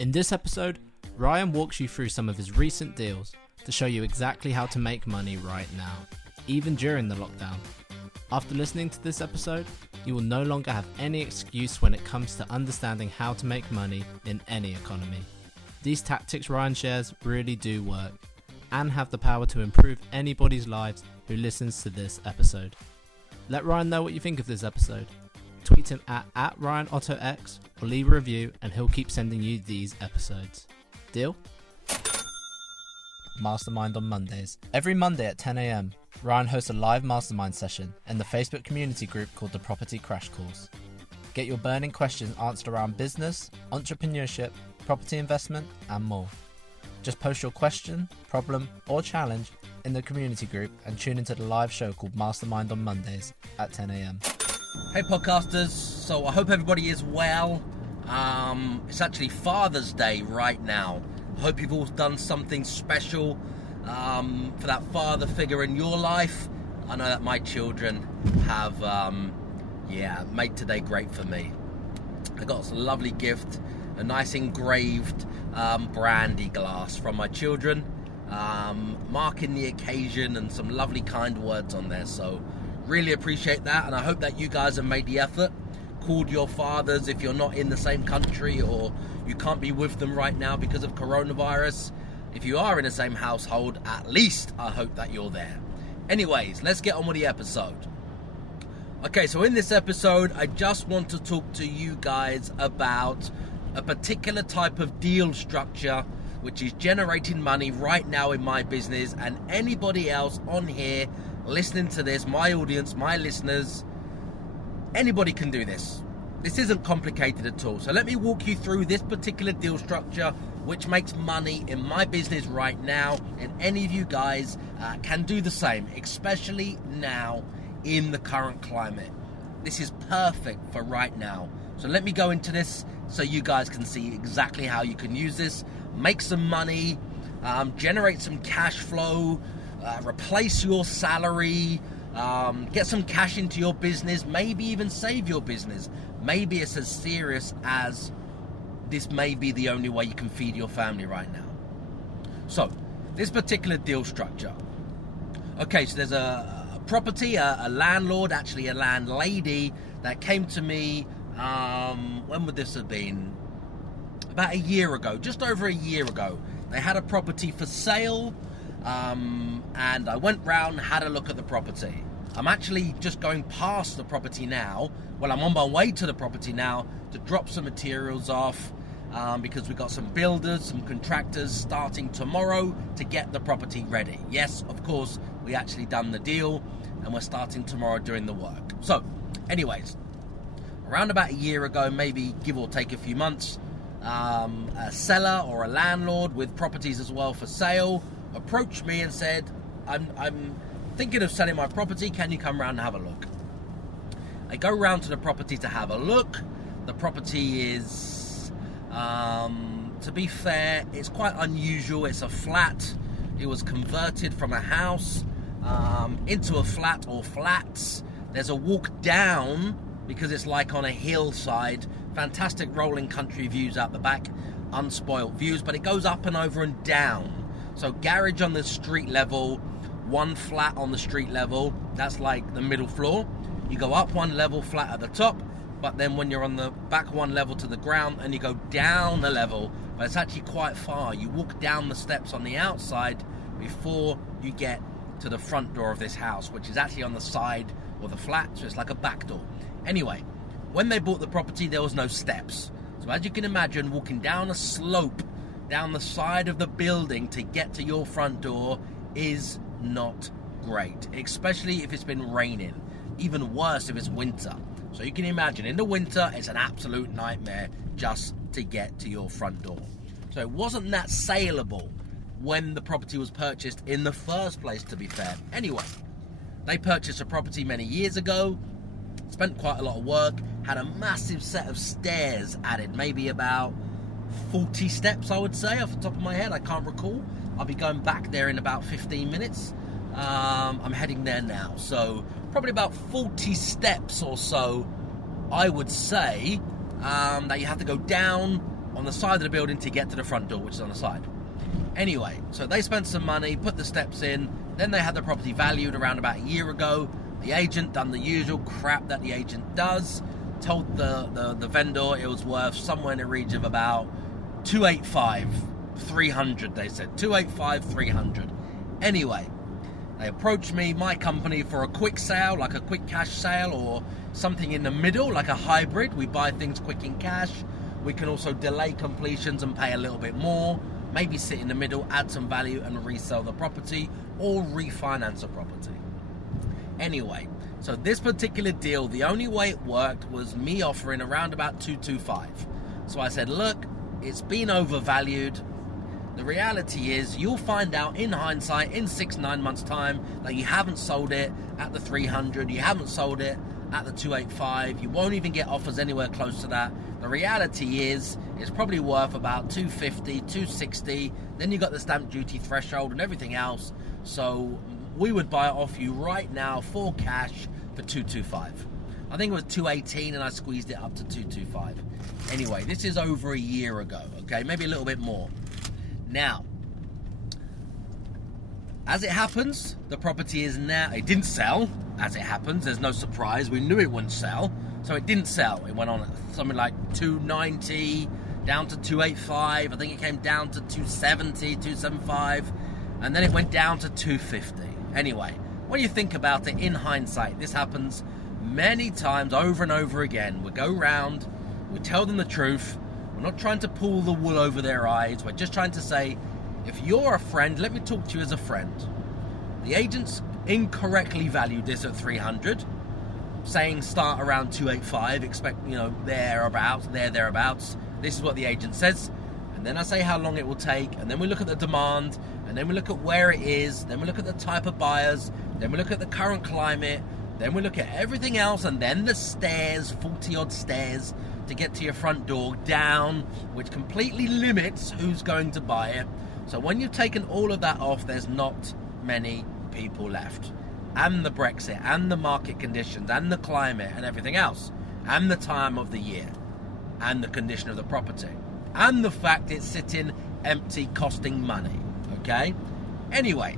In this episode, Ryan walks you through some of his recent deals to show you exactly how to make money right now, even during the lockdown. After listening to this episode, you will no longer have any excuse when it comes to understanding how to make money in any economy. These tactics Ryan shares really do work and have the power to improve anybody's lives who listens to this episode. Let Ryan know what you think of this episode. Tweet him at RyanOttoX or leave a review and he'll keep sending you these episodes. Deal? Mastermind on Mondays. Every Monday at 10 a.m, Ryan hosts a live mastermind session in the Facebook community group called the Property Crash Course. Get your burning questions answered around business, entrepreneurship, property investment, and more. Just post your question, problem, or challenge in the community group and tune into the live show called Mastermind on Mondays at 10 a.m. Hey podcasters, so I hope everybody is well. It's actually Father's Day right now. I hope you've all done something special for that father figure in your life. I know that my children have made today great for me. I got a lovely gift, a nice engraved brandy glass from my children, marking the occasion, and some lovely kind words on there, so really appreciate that. And I hope that you guys have made the effort, called your fathers if you're not in the same country or you can't be with them right now because of coronavirus. If you are in the same household, at least I hope that you're there. Anyways, let's get on with the episode. Okay, so in this episode, I just want to talk to you guys about a particular type of deal structure which is generating money right now in my business, and anybody else on here listening to this, my audience, my listeners, anybody can do this. This isn't complicated at all. So let me walk you through this particular deal structure which makes money in my business right now, and any of you guys can do the same, especially now in the current climate. This is perfect for right now. So let me go into this so you guys can see exactly how you can use this, make some money, generate some cash flow, replace your salary, get some cash into your business, maybe even save your business. Maybe it's as serious as this may be the only way you can feed your family right now. So, this particular deal structure. Okay, so there's a property, a landlord, actually a landlady, that came to me, when would this have been? About a year ago, just over a year ago. They had a property for sale, and I went round, had a look at the property. I'm actually just going past the property now. Well, I'm on my way to the property now to drop some materials off, because we've got some builders, some contractors starting tomorrow to get the property ready. Yes, of course, we actually done the deal and we're starting tomorrow doing the work. So, anyways, around about a year ago, maybe give or take a few months, a seller or a landlord with properties as well for sale approached me and said, I'm thinking of selling my property, can you come round and have a look? I go round to the property to have a look. The property is, to be fair, it's quite unusual. It's a flat. It was converted from a house into a flat or flats. There's a walk down because it's like on a hillside. Fantastic rolling country views out the back, unspoilt views, but it goes up and over and down. So garage on the street level, one flat on the street level, that's like the middle floor. You go up one level, flat at the top, but then when you're on the back one level to the ground, and you go down a level, but it's actually quite far. You walk down the steps on the outside before you get to the front door of this house, which is actually on the side of the flat, so it's like a back door. Anyway, when they bought the property, there was no steps. So as you can imagine, walking down a slope down the side of the building to get to your front door is not great, especially if it's been raining. Even worse if it's winter. So you can imagine, in the winter, it's an absolute nightmare just to get to your front door. So it wasn't that saleable when the property was purchased in the first place, to be fair. Anyway, they purchased a property many years ago, spent quite a lot of work, had a massive set of stairs added, maybe about 40 steps, I would say, off the top of my head. I can't recall. I'll be going back there in about 15 minutes. I'm heading there now, so probably about 40 steps or so, I would say, that you have to go down on the side of the building to get to the front door, which is on the side. Anyway, so they spent some money, put the steps in, then they had the property valued around about a year ago. The agent done the usual crap that the agent does, told the vendor it was worth somewhere in the region of about 285, 300, they said. 285, 300. Anyway, they approached me, my company, for a quick sale, like a quick cash sale, or something in the middle, like a hybrid. We buy things quick in cash. We can also delay completions and pay a little bit more. Maybe sit in the middle, add some value and resell the property or refinance a property. Anyway, so this particular deal, the only way it worked was me offering around about 225. So I said, look, it's been overvalued. The reality is you'll find out in hindsight in 6-9 months time that you haven't sold it at the 300, you haven't sold it at the 285, you won't even get offers anywhere close to that. The reality is it's probably worth about 250, 260, then you got the stamp duty threshold and everything else. So we would buy it off you right now for cash for 225. I think it was 218 and I squeezed it up to 225. Anyway, this is over a year ago, okay, maybe a little bit more. Now, as it happens, the property is now, it didn't sell, as it happens, there's no surprise, we knew it wouldn't sell, so it didn't sell. It went on at something like 290, down to 285, I think it came down to 270, 275, and then it went down to 250. Anyway, when you think about it in hindsight, this happens many times over and over again. We go round, we tell them the truth, we're not trying to pull the wool over their eyes, we're just trying to say, if you're a friend, let me talk to you as a friend. The agents incorrectly valued this at 300, saying start around 285, expect, thereabouts. This is what the agent says. And then I say how long it will take, and then we look at the demand, and then we look at where it is, then we look at the type of buyers, then we look at the current climate, then we look at everything else, and then the stairs, 40 odd stairs to get to your front door down, which completely limits who's going to buy it. So when you've taken all of that off, there's not many people left. And the Brexit, and the market conditions, and the climate, and everything else, and the time of the year, and the condition of the property, and the fact it's sitting empty, costing money, okay? Anyway,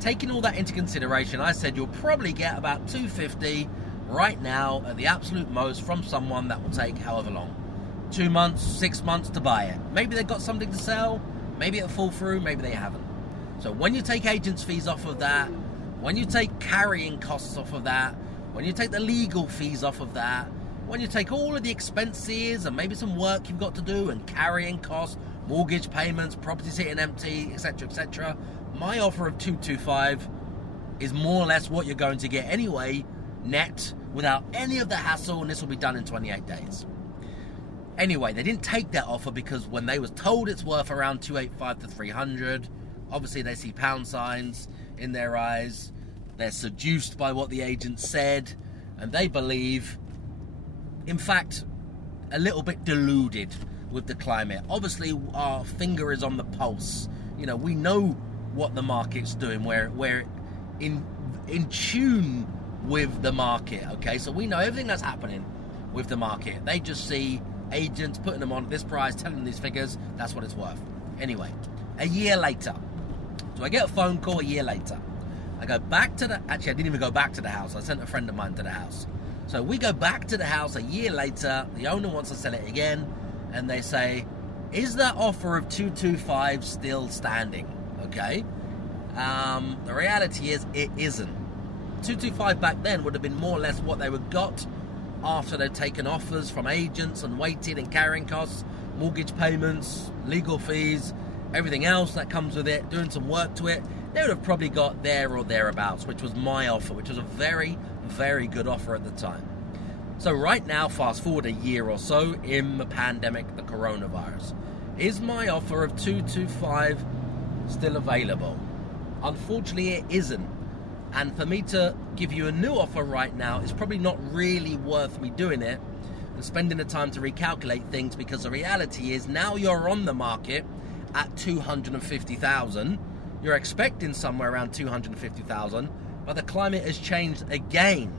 taking all that into consideration, I said you'll probably get about 250 right now at the absolute most from someone that will take however long. 2 months, 6 months to buy it. Maybe they've got something to sell, maybe it'll fall through, maybe they haven't. So when you take agents' fees off of that, when you take carrying costs off of that, when you take the legal fees off of that, when you take all of the expenses and maybe some work you've got to do and carrying costs, mortgage payments, property sitting empty, etc., etc., my offer of 225 is more or less what you're going to get anyway, net, without any of the hassle, and this will be done in 28 days. Anyway, they didn't take that offer because when they was told it's worth around 285 to 300, obviously they see pound signs in their eyes, they're seduced by what the agent said, and they believe, in fact, a little bit deluded with the climate. Obviously, our finger is on the pulse. You know, we know what the market's doing. We're in tune with the market, okay? So we know everything that's happening with the market. They just see agents putting them on this price, telling them these figures, that's what it's worth. Anyway, a year later, so I get a phone call a year later. I go back to actually I didn't even go back to the house, I sent a friend of mine to the house. So we go back to the house a year later, the owner wants to sell it again, and they say, is that offer of 225 still standing? Okay. The reality is it isn't. 225 back then would have been more or less what they would got after they'd taken offers from agents and waited and carrying costs, mortgage payments, legal fees, everything else that comes with it, doing some work to it. They would have probably got there or thereabouts, which was my offer, which was a very, very good offer at the time. So right now, fast forward a year or so in the pandemic, the coronavirus, is my offer of 225 still available? Unfortunately, it isn't. And for me to give you a new offer right now is probably not really worth me doing it and spending the time to recalculate things, because the reality is now you're on the market at 250,000. You're expecting somewhere around 250,000, but the climate has changed again.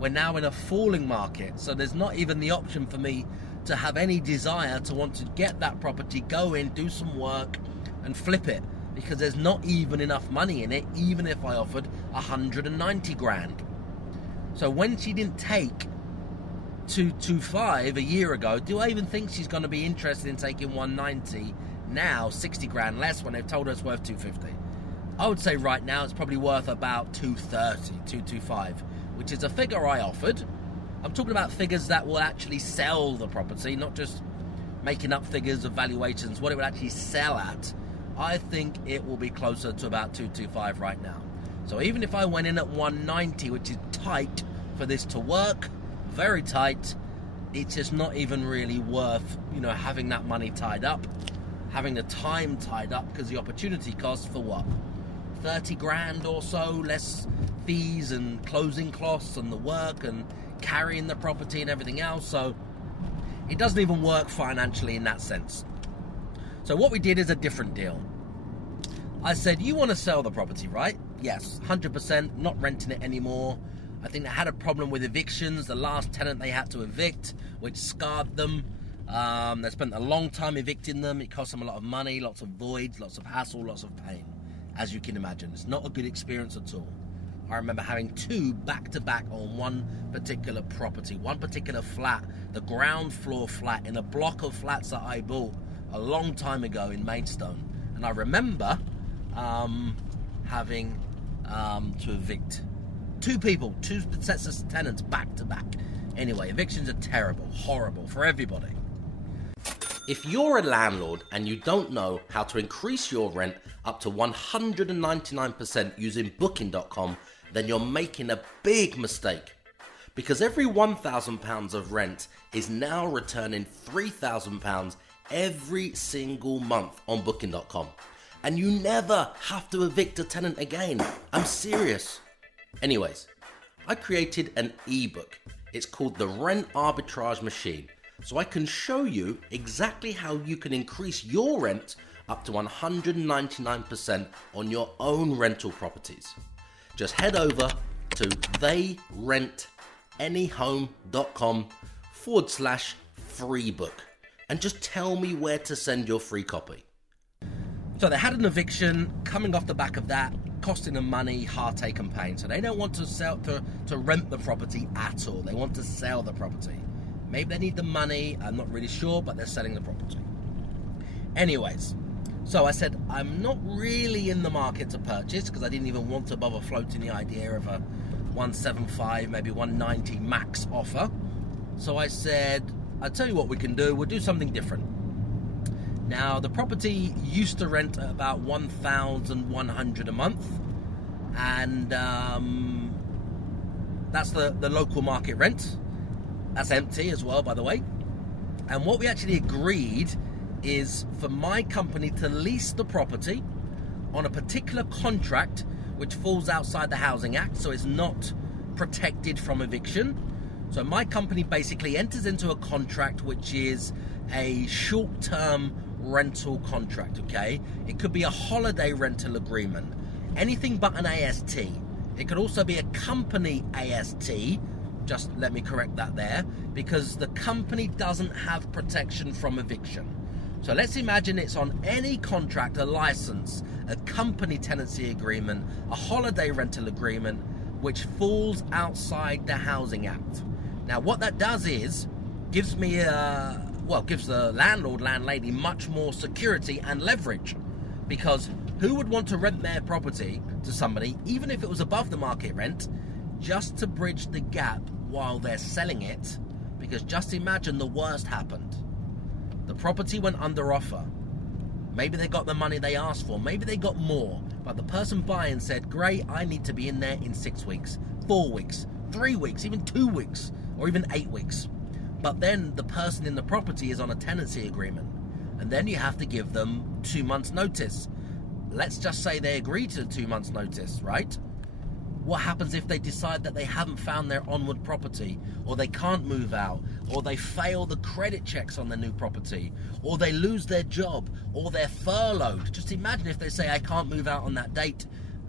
We're now in a falling market, so there's not even the option for me to have any desire to want to get that property, go in, do some work and flip it, because there's not even enough money in it, even if I offered 190 grand. So when she didn't take 225 a year ago, do I even think she's going to be interested in taking 190 now, 60 grand less, when they've told her it's worth 250? I would say right now it's probably worth about 230, 225, which is a figure I offered. I'm talking about figures that will actually sell the property, not just making up figures of valuations, what it would actually sell at. I think it will be closer to about 225 right now. So even if I went in at 190, which is tight for this to work, very tight, it's just not even really worth, having that money tied up, having the time tied up, because the opportunity cost for what? 30 grand or so, less fees and closing costs and the work and carrying the property and everything else. So it doesn't even work financially in that sense. So what we did is a different deal. I said, you want to sell the property, right? Yes, 100%, not renting it anymore. I think they had a problem with evictions. The last tenant they had to evict, which scarred them. They spent a long time evicting them. It cost them a lot of money, lots of voids, lots of hassle, lots of pain. As you can imagine, it's not a good experience at all. I remember having 2 back-to-back on one particular property, one particular flat, the ground floor flat in a block of flats that I bought a long time ago in Maidstone. And I remember having to evict 2 people, 2 sets of tenants back-to-back. Anyway, evictions are terrible, horrible for everybody. If you're a landlord and you don't know how to increase your rent up to 199% using Booking.com, then you're making a big mistake. Because every £1,000 of rent is now returning £3,000 every single month on Booking.com. And you never have to evict a tenant again. I'm serious. Anyways, I created an ebook. It's called The Rent Arbitrage Machine. So I can show you exactly how you can increase your rent up to 199% on your own rental properties. Just head over to theyrentanyhome.com/free book and just tell me where to send your free copy. So they had an eviction coming off the back of that, costing them money, heartache and pain. So they don't want to sell to rent the property at all. They want to sell the property. Maybe they need the money, I'm not really sure, but they're selling the property. Anyways, so I said, I'm not really in the market to purchase, because I didn't even want to bother floating the idea of a 175, maybe 190 max offer. So I said, I'll tell you what we can do, we'll do something different. Now, the property used to rent at about 1,100 a month, and that's the local market rent. That's empty as well, by the way. And what we actually agreed is for my company to lease the property on a particular contract which falls outside the Housing Act, so it's not protected from eviction. So my company basically enters into a contract which is a short-term rental contract, okay? It could be a holiday rental agreement, anything but an AST. It could also be a company AST. Just let me correct that there, because the company doesn't have protection from eviction. So let's imagine it's on any contract, a license, a company tenancy agreement, a holiday rental agreement, which falls outside the Housing Act. Now what that does is gives me gives the landlord, landlady much more security and leverage, because who would want to rent their property to somebody, even if it was above the market rent, just to bridge the gap while they're selling it? Because just imagine the worst happened. The property went under offer. Maybe they got the money they asked for, maybe they got more, but the person buying said, great, I need to be in there in 6 weeks, 4 weeks, 3 weeks, even 2 weeks, or even 8 weeks. But then the person in the property is on a tenancy agreement, and then you have to give them 2 months notice. Let's just say they agree to 2 months notice, right? What happens if they decide that they haven't found their onward property, or they can't move out, or they fail the credit checks on their new property, or they lose their job, or they're furloughed? Just imagine if they say, I can't move out on that date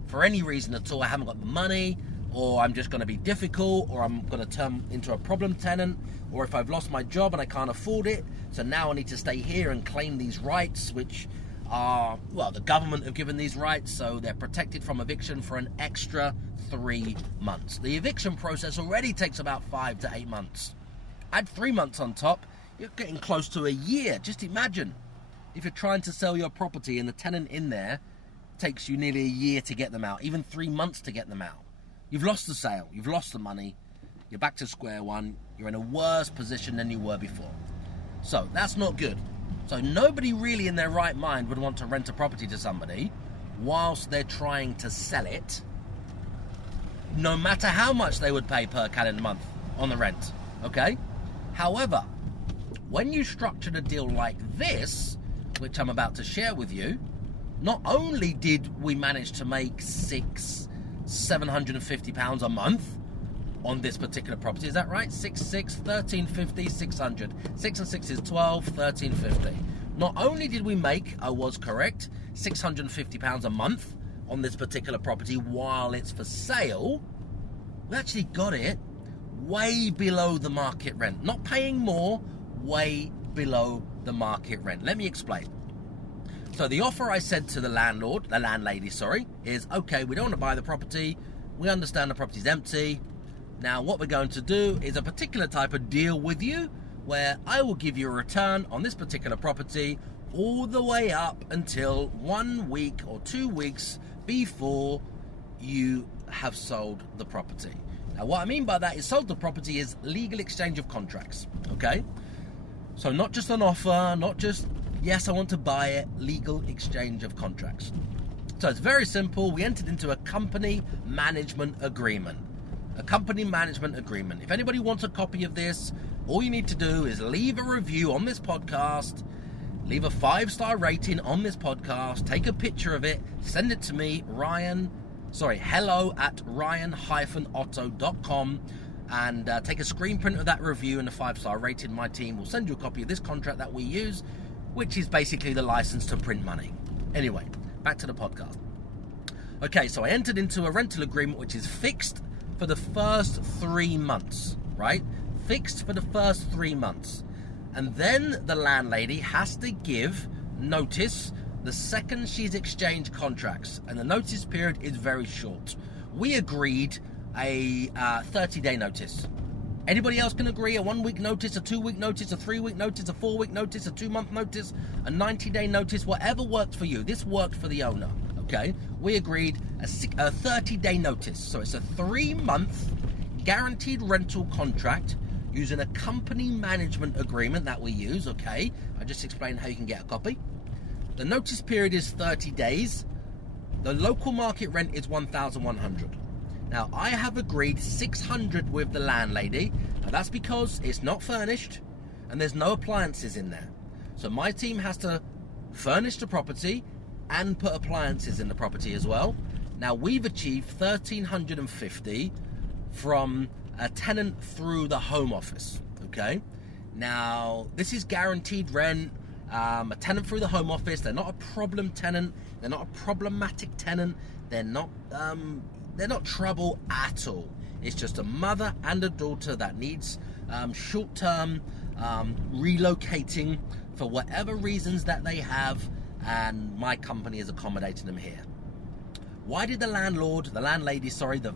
for any reason at all. I haven't got the money, or I'm just going to be difficult, or I'm going to turn into a problem tenant, or if I've lost my job and I can't afford it, so now I need to stay here and claim these rights, which are, well, the government have given these rights, so they're protected from eviction for an extra 3 months. The eviction process already takes about 5 to 8 months. Add 3 months on top, you're getting close to a year. Just imagine if you're trying to sell your property and the tenant in there takes you nearly a year to get them out, even 3 months to get them out. You've lost the sale, you've lost the money, you're back to square one, you're in a worse position than you were before. So that's not good. So nobody really in their right mind would want to rent a property to somebody whilst they're trying to sell it, no matter how much they would pay per calendar month on the rent, okay? However, when you structured a deal like this, which I'm about to share with you, not only did we manage to make £750 a month on this particular property, is that right? 1350, 600. 6 and 6 is 12, 1350. Not only did we make, I was correct, £650 a month on this particular property while it's for sale, we actually got it way below the market rent. Not paying more, way below the market rent. Let me explain. So the offer I said to the landlady, is, okay, we don't want to buy the property. We understand the property's empty. Now, what we're going to do is a particular type of deal with you where I will give you a return on this particular property all the way up until 1 week or 2 weeks before you have sold the property. Now, what I mean by that is sold the property is legal exchange of contracts, okay? So not just an offer, not just, yes, I want to buy it, legal exchange of contracts. So it's very simple. We entered into a company management agreement. A company management agreement. If anybody wants a copy of this, all you need to do is leave a review on this podcast, leave a 5-star rating on this podcast, take a picture of it, send it to me, hello@ryan-otto.com, and take a screen print of that review and a 5-star rating. My team will send you a copy of this contract that we use, which is basically the license to print money. Anyway, back to the podcast. Okay, so I entered into a rental agreement which is fixed for the first 3 months, right? Fixed for the first 3 months. And then the landlady has to give notice the second she's exchanged contracts. And the notice period is very short. We agreed a 30-day notice. Anybody else can agree a 1-week notice, a 2-week notice, a 3-week notice, a 4-week notice, a 2-month notice, a 90-day notice, whatever worked for you. This worked for the owner, okay? We agreed a 30-day notice. So it's a 3-month guaranteed rental contract using a company management agreement that we use, okay? I just explained how you can get a copy. The notice period is 30 days. The local market rent is 1,100. Now, I have agreed 600 with the landlady. Now, that's because it's not furnished and there's no appliances in there. So my team has to furnish the property and put appliances in the property as well. Now, we've achieved 1,350 from a tenant through the Home Office, okay? Now, this is guaranteed rent. A tenant through the Home Office, they're not a problem tenant. They're not a problematic tenant. They're not trouble at all. It's just a mother and a daughter that needs short-term relocating for whatever reasons that they have, and my company is accommodating them here. Why did the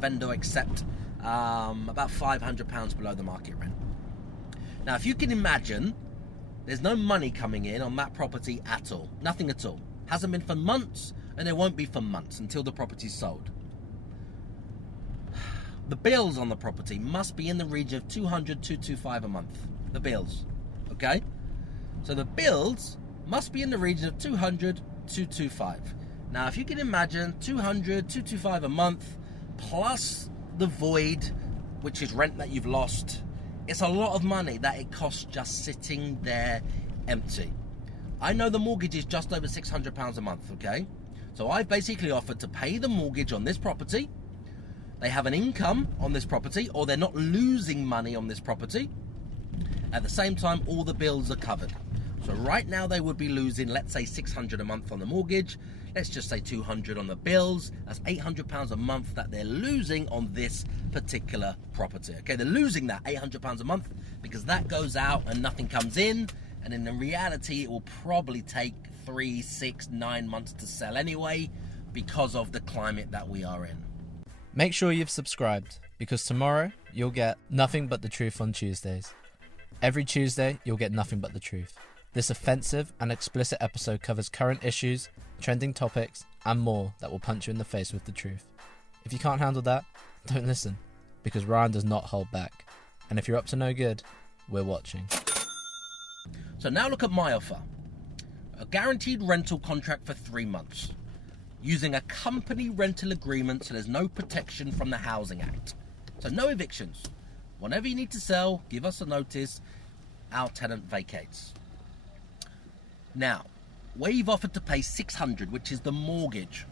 vendor accept about £500 below the market rent? Now, if you can imagine, there's no money coming in on that property at all. Nothing at all. Hasn't been for months, and there won't be for months until the property's sold. The bills on the property must be in the region of 200, 225 a month. The bills, okay? So the bills must be in the region of 200, 225. Now, if you can imagine 200, 225 a month plus the void, which is rent that you've lost, it's a lot of money that it costs just sitting there empty. I know the mortgage is just over £600 a month, okay? So I've basically offered to pay the mortgage on this property. They have an income on this property, or they're not losing money on this property. At the same time, all the bills are covered. So right now they would be losing, let's say, $600 a month on the mortgage. Let's just say $200 on the bills. That's £800 a month that they're losing on this particular property. Okay, they're losing that £800 a month because that goes out and nothing comes in. And in the reality, it will probably take 3, 6, 9 months to sell anyway because of the climate that we are in. Make sure you've subscribed, because tomorrow you'll get nothing but the truth on Tuesdays. Every Tuesday, you'll get nothing but the truth. This offensive and explicit episode covers current issues, trending topics, and more that will punch you in the face with the truth. If you can't handle that, don't listen, because Ryan does not hold back. And if you're up to no good, we're watching. So now look at my offer. A guaranteed rental contract for 3 months, using a company rental agreement so there's no protection from the Housing Act. So no evictions. Whenever you need to sell, give us a notice, our tenant vacates. Now, we've offered to pay $600, which is the mortgage.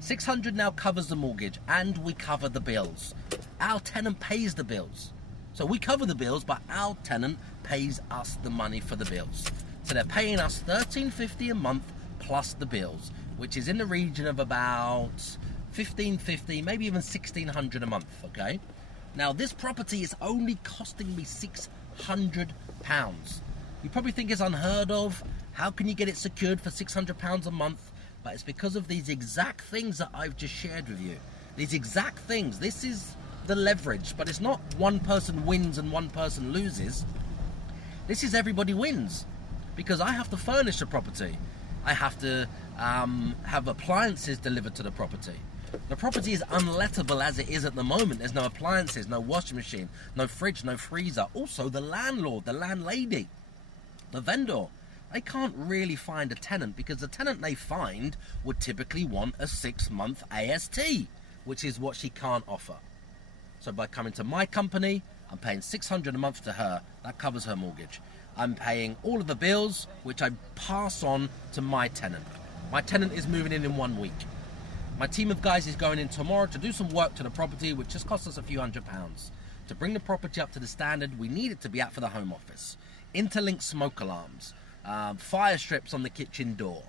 $600 now covers the mortgage, and we cover the bills. Our tenant pays the bills. So we cover the bills, but our tenant pays us the money for the bills. So they're paying us $1,350 a month plus the bills, which is in the region of about $1,550, maybe even $1,600 a month, okay? Now, this property is only costing me £600. You probably think it's unheard of. How can you get it secured for £600 a month? But it's because of these exact things that I've just shared with you. These exact things. This is the leverage, but it's not one person wins and one person loses. This is everybody wins, because I have to furnish the property. I have to have appliances delivered to the property. The property is unlettable as it is at the moment. There's no appliances, no washing machine, no fridge, no freezer. Also, the landlord, the landlady, the vendor, they can't really find a tenant, because the tenant they find would typically want a 6-month AST, which is what she can't offer. So by coming to my company, I'm paying $600 a month to her. That covers her mortgage. I'm paying all of the bills, which I pass on to my tenant. My tenant is moving in 1 week. My team of guys is going in tomorrow to do some work to the property, which just costs us a few £100. To bring the property up to the standard we need it to be at for the Home Office. Interlinked smoke alarms, fire strips on the kitchen door,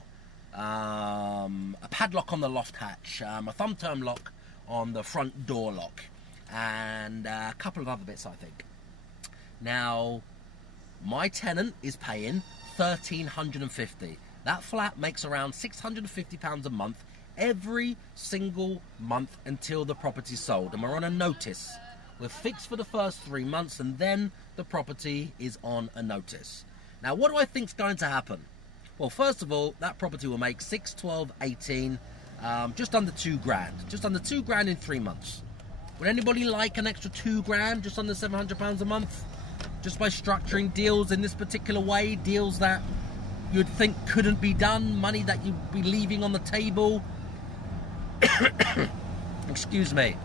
a padlock on the loft hatch, a thumb-turn lock on the front door lock, and a couple of other bits, I think. Now, my tenant is paying $1,350. That flat makes around £650 a month every single month until the property's sold, and we're on a notice. We're fixed for the first 3 months, and then the property is on a notice. Now, what do I think's going to happen? Well, first of all, that property will make 6, 12, 18, just under £2,000. Just under £2,000 in 3 months. Would anybody like an extra £2,000, just under £700 a month? Just by structuring deals in this particular way, deals that you'd think couldn't be done, money that you'd be leaving on the table. Excuse me.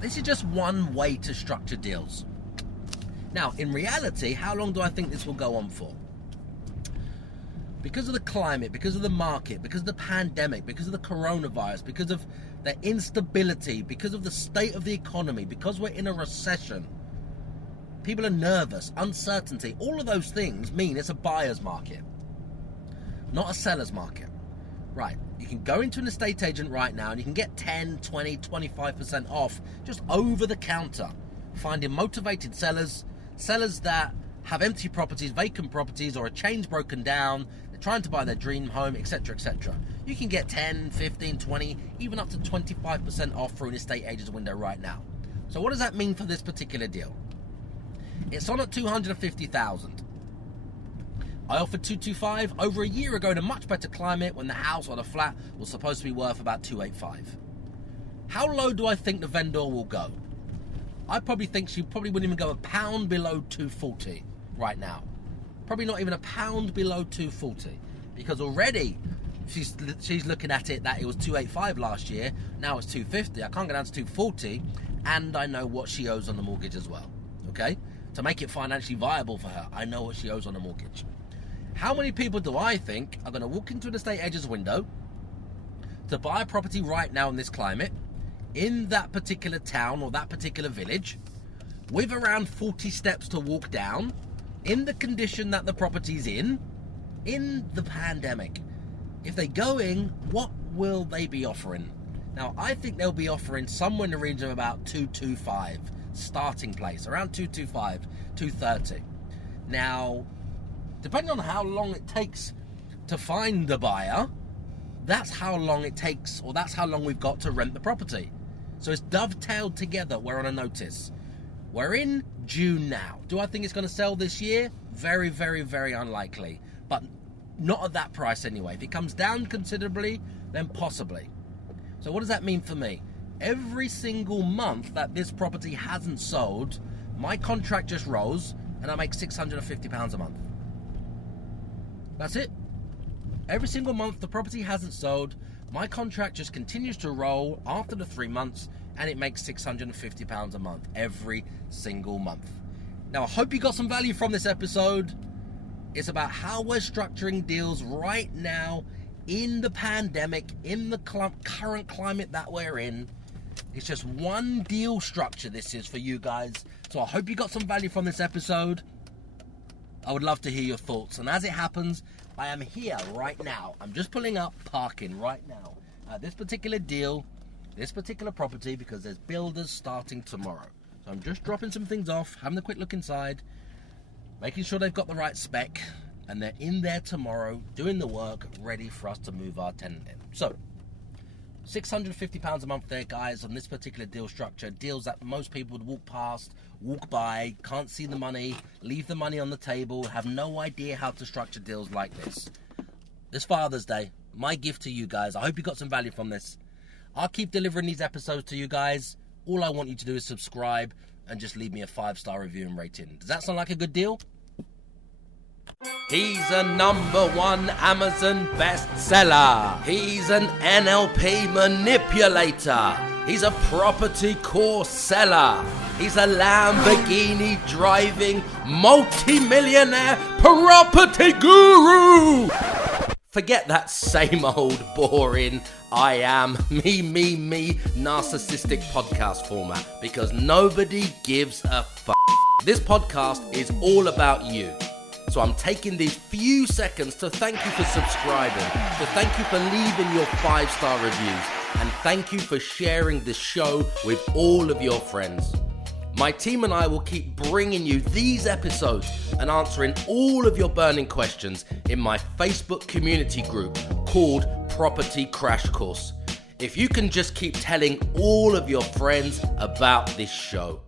This is just one way to structure deals. Now, in reality, how long do I think this will go on for? Because of the climate, because of the market, because of the pandemic, because of the coronavirus, because of the instability, because of the state of the economy, because we're in a recession, people are nervous, uncertainty, all of those things mean it's a buyer's market, not a seller's market. Right, you can go into an estate agent right now and you can get 10, 20, 25% off just over the counter, finding motivated sellers that have empty properties, vacant properties, or a chain's broken down, they're trying to buy their dream home, etc., etc. You can get 10, 15, 20, even up to 25% off through an estate agent's window right now. So what does that mean for this particular deal? It's on at $250,000. I offered $225,000 over a year ago in a much better climate when the house or the flat was supposed to be worth about $285,000. How low do I think the vendor will go? I probably think she probably wouldn't even go a pound below $240 right now. Probably not even a pound below $240, because already she's looking at it that it was $285,000 last year. Now it's $250,000. I can't go down to $240,000, and I know what she owes on the mortgage as well. Okay, to make it financially viable for her, I know what she owes on the mortgage. How many people do I think are going to walk into an estate agent's window to buy a property right now in this climate, in that particular town or that particular village, with around 40 steps to walk down, in the condition that the property's in the pandemic, if they're going, what will they be offering? Now, I think they'll be offering somewhere in the region of about 225 starting place, around 225, 230. Now, depending on how long it takes to find the buyer, that's how long it takes, or that's how long we've got to rent the property. So it's dovetailed together. We're on a notice. We're in June now. Do I think it's going to sell this year? Very, very, very unlikely. But not at that price anyway. If it comes down considerably, then possibly. So what does that mean for me? Every single month that this property hasn't sold, my contract just rolls and I make £650 a month. That's it. Every single month the property hasn't sold, my contract just continues to roll after the 3 months and it makes £650 a month every single month. Now, I hope you got some value from this episode. It's about how we're structuring deals right now in the pandemic, in the current climate that we're in. It's just one deal structure this is for you guys. So I hope you got some value from this episode. I would love to hear your thoughts. And as it happens, I am here right now. I'm just pulling up, parking right now. This particular deal, this particular property, because there's builders starting tomorrow. So I'm just dropping some things off, having a quick look inside, making sure they've got the right spec, and they're in there tomorrow doing the work, ready for us to move our tenant in. So £650 a month there, guys, on this particular deal structure. Deals that most people would walk past, walk by, can't see the money, leave the money on the table, have no idea how to structure deals like this. This Father's Day, my gift to you guys. I hope you got some value from this. I'll keep delivering these episodes to you guys. All I want you to do is subscribe and just leave me a 5-star review and rating. Does that sound like a good deal? He's a #1 Amazon bestseller. He's an NLP manipulator. He's a property course seller. He's a Lamborghini driving multi-millionaire property guru. Forget that same old boring I am me narcissistic podcast format, because nobody gives a f***. This podcast is all about you. So I'm taking these few seconds to thank you for subscribing, to thank you for leaving your 5-star reviews, and thank you for sharing this show with all of your friends. My team and I will keep bringing you these episodes and answering all of your burning questions in my Facebook community group called Property Crash Course. If you can just keep telling all of your friends about this show.